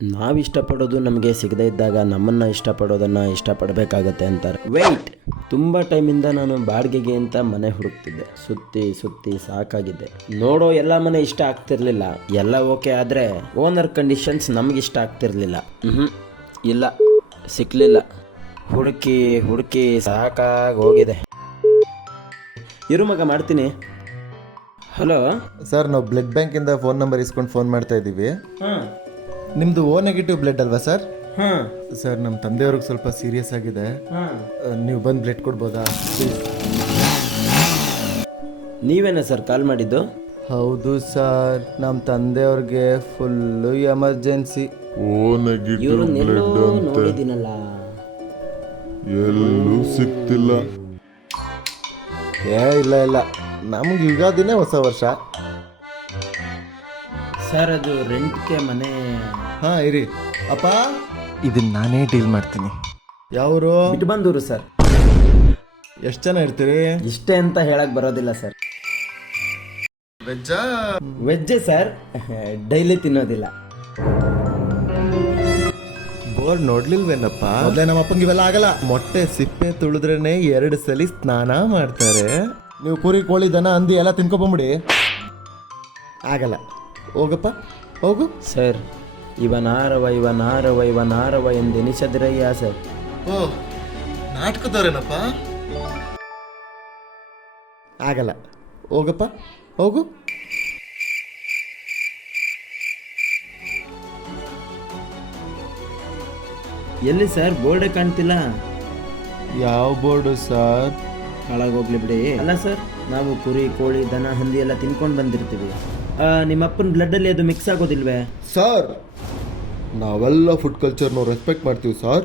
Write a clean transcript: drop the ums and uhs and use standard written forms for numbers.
ನಾವು ಇಷ್ಟಪಡೋದು ನಮಗೆ ಸಿಗದೇ ಇದ್ದಾಗ ನಮ್ಮನ್ನು ಇಷ್ಟಪಡೋದನ್ನು ಇಷ್ಟಪಡಬೇಕಾಗತ್ತೆ ಅಂತಾರೆ. ವೆಯ್ಟ್, ತುಂಬ ಟೈಮಿಂದ ನಾನು ಬಾಡಿಗೆಗೆ ಅಂತ ಮನೆ ಹುಡುಕ್ತಿದ್ದೆ. ಸುತ್ತಿ ಸುತ್ತಿ ಸಾಕಾಗಿದ್ದೆ. ನೋಡೋ ಎಲ್ಲ ಮನೆ ಇಷ್ಟ ಆಗ್ತಿರ್ಲಿಲ್ಲ. ಎಲ್ಲ ಓಕೆ ಆದರೆ ಓನರ್ ಕಂಡೀಷನ್ಸ್ ನಮಗಿಷ್ಟ ಆಗ್ತಿರ್ಲಿಲ್ಲ. ಇಲ್ಲ, ಸಿಕ್ಕಲಿಲ್ಲ. ಹುಡುಕಿ ಹುಡುಕಿ ಸಾಕಾಗಿ ಹೋಗಿದೆ. ಇರು ಮಗ, ಮಾಡ್ತೀನಿ. ಹಲೋ ಸರ್, ನಾವು ಬ್ಲಡ್ ಬ್ಯಾಂಕಿಂದ ಫೋನ್ ನಂಬರ್ ಇಸ್ಕೊಂಡು ಫೋನ್ ಮಾಡ್ತಾ ಇದ್ದೀವಿ. ಹಾಂ ನಿಮ್ಮದು ಓ ನೆಗೆಟಿವ್ ಬ್ಲಡ್ ಅಲ್ವಾ ಸರ್? ಹಾಂ ಸರ್, ನಮ್ಮ ತಂದೆಯವ್ರಿಗೆ ಸ್ವಲ್ಪ ಸೀರಿಯಸ್ ಆಗಿದೆ. ಹಾಂ ನೀವು ಬಂದು ಬ್ಲಡ್ ಕೊಡ್ಬೋದಾ? ನೀವೇನಾ ಸರ್ ಕಾಲ್ ಮಾಡಿದ್ದು? ಹೌದು ಸರ್, ನಮ್ಮ ತಂದೆಯವ್ರಿಗೆ ಫುಲ್ಲು ಎಮರ್ಜೆನ್ಸಿ. ಓ ನೆಗೆಟಿವ್ ಇವ್ರನ್ನೆಲ್ಲೋ ಬ್ಲಡ್ ಅಂತೆ, ನೋಡಿದ್ದೀನಲ್ಲ. ಎಲ್ಲೂ ಸಿಗ್ತಿಲ್ಲ. ಇಲ್ಲ ಇಲ್ಲ, ನಮ್ಗೆ ಯುಗಾದಿನೇ ಹೊಸ ವರ್ಷ. ಸರ್ ಅದು ರೆಂಟ್ಗೆ ಮನೆ. ಹಾಂ ಇರಿ ಅಪ್ಪ, ಇದನ್ನ ನಾನೇ ಡೀಲ್ ಮಾಡ್ತೀನಿ. ಯಾವರು? ಬಿಟ್ಬಂದೂರು ಸರ್. ಎಷ್ಟು ಜನ ಇರ್ತೀರಿ? ಇಷ್ಟೇ ಅಂತ ಹೇಳಕ್ ಬರೋದಿಲ್ಲ ಸರ್. ವೆಜ್ಜಾ? ವೆಜ್ಜೆ ಸರ್, ಡೈಲಿ ತಿನ್ನೋದಿಲ್ಲ. ಬೋರ್ಡ್ ನೋಡ್ಲಿಲ್ವೇನಪ್ಪ? ಮೊದಲೇ ನಮ್ಮ ಅಪ್ಪಂಗೆ ಇವೆಲ್ಲ ಆಗಲ್ಲ. ಮೊಟ್ಟೆ ಸಿಪ್ಪೆ ತುಳಿದ್ರೇನೆ 2 ಸಲ ಸ್ನಾನ ಮಾಡ್ತಾರೆ. ನೀವು ಕುರಿ ಕೋಳಿ ದನ ಹಂದಿ ಎಲ್ಲ ತಿನ್ಕೊಬಂಬಿಡಿ. ಆಗಲ್ಲ, ಹೋಗಪ್ಪ ಹೋಗು. ಸರ್, ಇವನಾರವ ಎಂದೆನಿಸದಿರಯ್ಯ ಸರ್. ಓ, ನಾಟಕದವ್ರೇನಪ್ಪ? ಆಗಲ್ಲ, ಹೋಗಪ್ಪ ಹೋಗು. ಎಲ್ಲಿ ಸರ್? ಬೋರ್ಡೇ ಕಾಣ್ತಿಲ್ಲ. ಯಾವ ಬೋರ್ಡು ಸರ್? ಹಾಳಾಗೋಗ್ಲಿ ಬಿಡಿ. ಅಲ್ಲ ಸರ್, ನಾವು ಕುರಿ ಕೋಳಿ ದನ ಹಂದಿ ಎಲ್ಲ ತಿನ್ಕೊಂಡು ಬಂದಿರ್ತೀವಿ. ನಿಮ್ಮ ಅಪ್ಪನ ಬ್ಲಡ್ಡಲ್ಲಿ ಅದು ಮಿಕ್ಸ್ ಆಗೋದಿಲ್ವೇ? ಸರ್, ನಾವೆಲ್ಲ ಫುಡ್ ಕಲ್ಚರ್ನ ರೆಸ್ಪೆಕ್ಟ್ ಮಾಡ್ತೀವಿ ಸರ್.